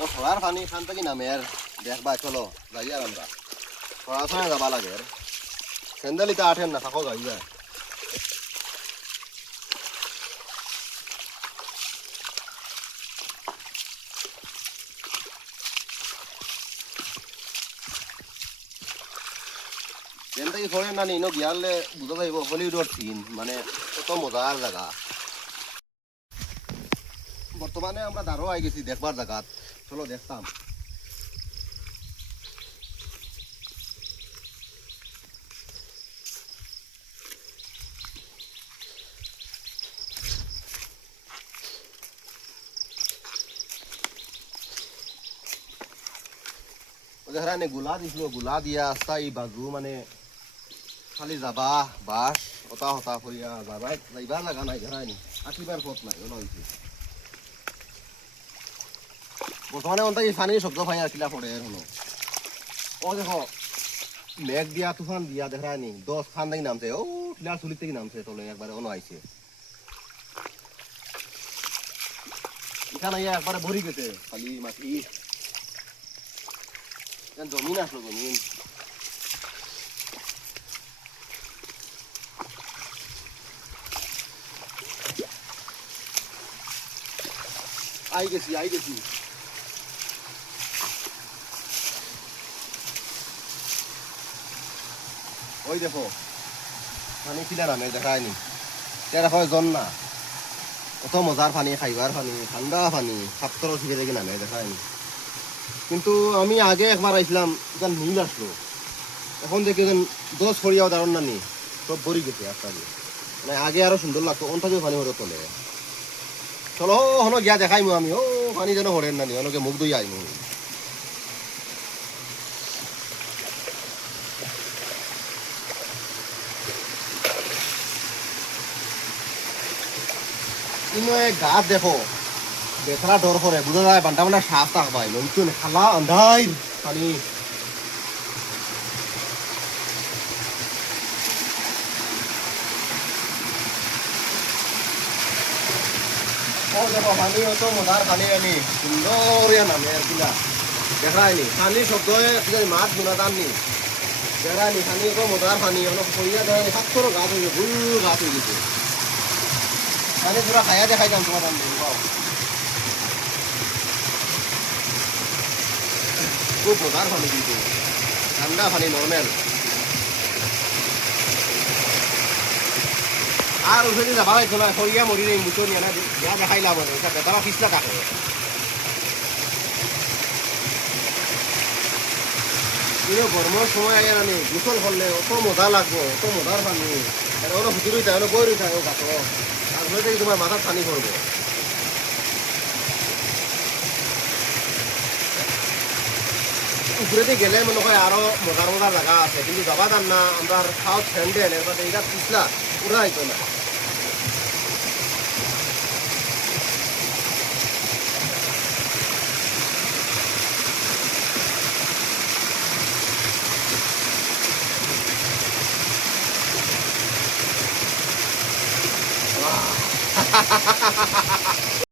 ও খরার পানি খান থেকে নামের দেখবা চলো যাই আর আমরা সরাসরি যাবা লাগে স্যান্ডেলিতে আঠেন না থাকো যাই যায় ট্রেন থেকে ফোরেন না নিনো গিয়ালে বুঝা যাইব হলিউডর সিন মানে কত মজার জায়গা বর্তমানে আমরা দাঁড়ো আই গেছি দেখবার জায়গা চলো দেখতাম ওখানে গুলা দিছিল গুলা দিয়া আস্তাই বাজু মানে খালি যাবা বাস হতা হতা করিয়া যাবাই যাইবা লাগা নাই ঘরানি আঁকিবার পথ নাই ওলা হইছে বর্তমানে অন্তাই পানির শব্দ পাই আসিলা পড়ে হলো ও দেখো মেঘ দিয়া তুফান দিয়া দেখায়নি 10 খান থেকে নামছে ও টিলার চুলি থেকে নামছে তলে একবারে অন আইছে এখানে একবারে ভরি গেছে খালি মাটি জমিন আসলো জমিন আই গেছি ওই দেখো পানি খিলা নামে দেখায়নি তেরা হয় জন না কত মজার পানি খাইবার পানি ঠান্ডা পানি সাতর থেকে দেখি নামে দেখায়নি কিন্তু আমি আগে একবার আইছিলাম যেন নীল আসলো এখন দেখি যেন 10 ফড়িয়াও দাঁড়ান না নি সব ভরি গেছে আস্তে মানে আগে আরো সুন্দর লাগতো অন্থাকেও পানি হরে তোলে চলো হনো গিয়া দেখাইমু আমি ও পানি যেন হরেন না নি অনেকে মুখ ধুই আইমু কিন্তু গাছ দেখো বেতরা ডর করে বুঝা যায় বান্টা বান্টা সাপ থাকবাই নইতো খালা আন্ধাই পানি ও দেখো পানি হতো মজার পানি আনি সুন্দর নামে কিনা দেখায়নি পানি শব্দ মাছ গুণা দামনি দেখায়নি পানি তো মজার পানি অলপ করিয়া দেখায়নি সাতশোর গাছ হয়ে গেছে ভুল গাছ হয়ে গেছে পানি পুরা খাইয়া দেখাই যাম তোমার দাম খুব মজার পানি কিন্তু ঠান্ডা পানি নর্মেল আর ওখানে যাবা লাগতো না সরিয়া মরি নেই মুচো নিয়ে না যা দেখাইলাম এটা বেতারা পিছলা থাকে কিন্তু গরমের সময় আগে জানি গোসল করলে অত মজা লাগবো অত মজার পানি ওরা হুতুর হইতে ওরা বই রইতে ও গাছ তারপরে থেকে তোমার মাথার পানি পড়বো উপরে দিয়ে গেলে মনে হয় আরো মজার মজার জায়গা আছে কিন্তু যাবা যান না আমরা সাউথ স্যান্ডেল এবার এইটা পিছলা পুরা হইতো না